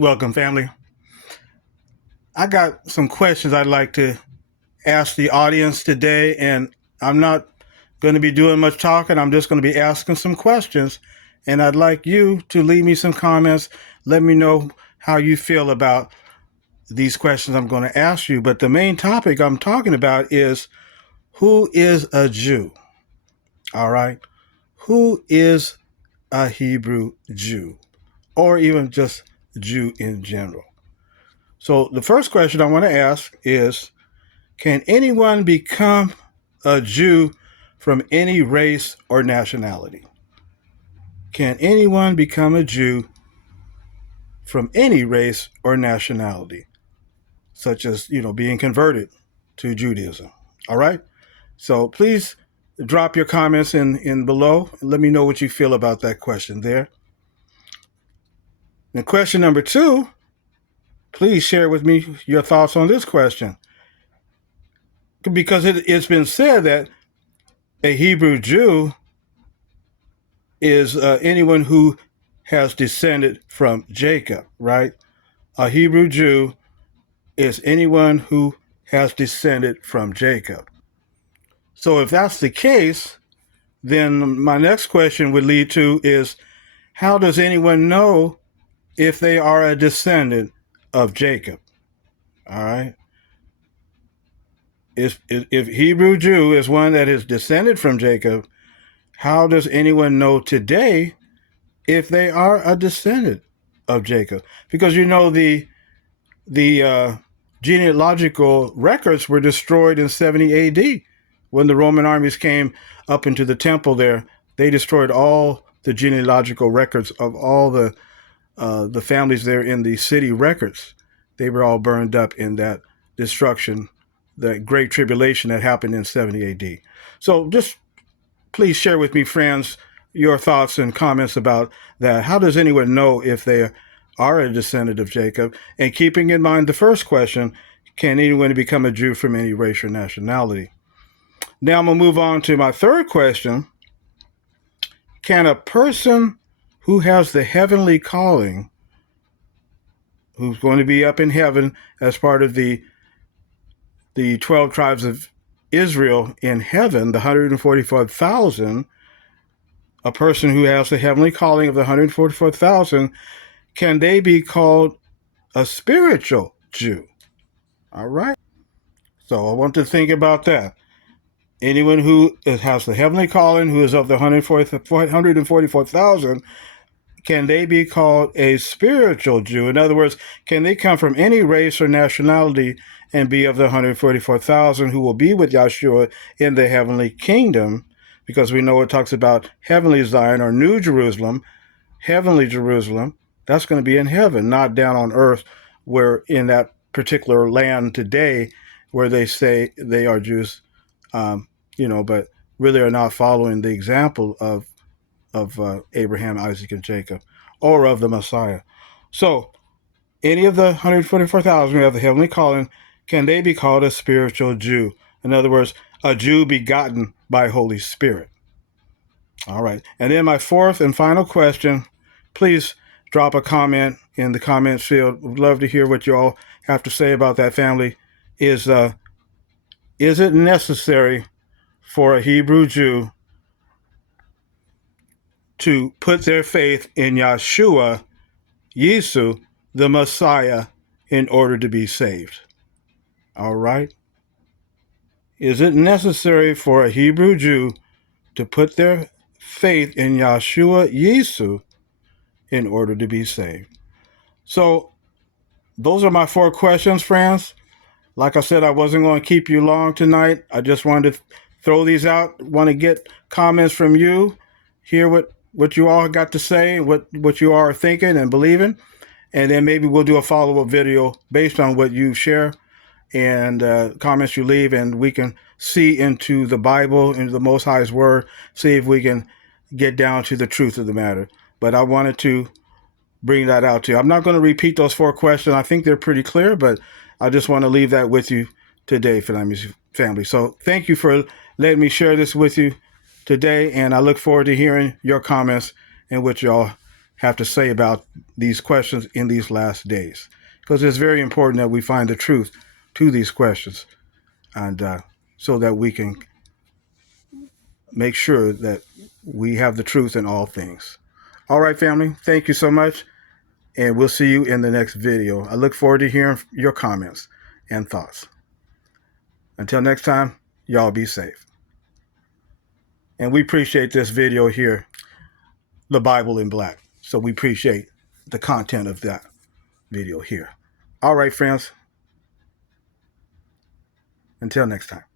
Welcome, family. I got some questions I'd like to ask the audience today, and I'm not going to be doing much talking. I'm just going to be asking some questions, and I'd like you to leave me some comments. Let me know how you feel about these questions I'm going to ask you. But the main topic I'm talking about is who is a Jew? All right. Who is a Hebrew Jew? Or even just Jew in general? So the first question I want to ask is, can anyone become a Jew from any race or nationality? Can anyone become a Jew from any race or nationality, such as, being converted to Judaism? All right. So please drop your comments in below and let me know what you feel about that question there. And question number 2, please share with me your thoughts on this question. Because it's been said that a Hebrew Jew is anyone who has descended from Jacob, right? A Hebrew Jew is anyone who has descended from Jacob. So if that's the case, then my next question would lead to is, how does anyone know if they are a descendant of Jacob? All right. If Hebrew Jew is one that is descended from Jacob, how does anyone know today if they are a descendant of Jacob? Because the genealogical records were destroyed in 70 AD when the Roman armies came up into the temple there. They destroyed all the genealogical records of all the families there in the city records. They were all burned up in that destruction, the Great Tribulation that happened in 70 AD. So just please share with me, friends, your thoughts and comments about that. How does anyone know if they are a descendant of Jacob? And keeping in mind the first question, can anyone become a Jew from any race or nationality? Now I'm going to move on to my third question. Can a person who has the heavenly calling, who's going to be up in heaven as part of the 12 tribes of Israel in heaven, the 144,000, a person who has the heavenly calling of the 144,000, can they be called a spiritual Jew? All right. So I want to think about that. Anyone who has the heavenly calling, who is of the 144,000, can they be called a spiritual Jew? In other words, can they come from any race or nationality and be of the 144,000 who will be with Yeshua in the heavenly kingdom? Because we know it talks about heavenly Zion or New Jerusalem, heavenly Jerusalem. That's going to be in heaven, not down on earth, where in that particular land today where they say they are Jews, but really are not following the example of Abraham, Isaac, and Jacob, or of the Messiah. So any of the 144,000 who have the heavenly calling, can they be called a spiritual Jew? In other words, a Jew begotten by Holy Spirit. All right. And then my fourth and final question, please drop a comment in the comments field. Would love to hear what you all have to say about that, family. Is it necessary for a Hebrew Jew to put their faith in YASHUA YESU the MESSIAH in order to be saved? All right. Is it necessary for a Hebrew Jew to put their faith in YASHUA YESU in order to be saved? So those are my 4 questions, friends. Like I said, I wasn't going to keep you long tonight. I just wanted to throw these out. Want to get comments from you, hear what you all got to say, what you all are thinking and believing. And then maybe we'll do a follow-up video based on what you share and comments you leave, and we can see into the Bible, into the Most High's Word, see if we can get down to the truth of the matter. But I wanted to bring that out to you. I'm not going to repeat those 4 questions. I think they're pretty clear, but I just want to leave that with you today, family. So thank you for letting me share this with you today, and I look forward to hearing your comments and what y'all have to say about these questions in these last days, because it's very important that we find the truth to these questions, and so that we can make sure that we have the truth in all things. All right, family, thank you so much, and we'll see you in the next video. I look forward to hearing your comments and thoughts. Until next time, y'all be safe. And we appreciate this video here, The Bible in Black. So we appreciate the content of that video here. All right, friends. Until next time.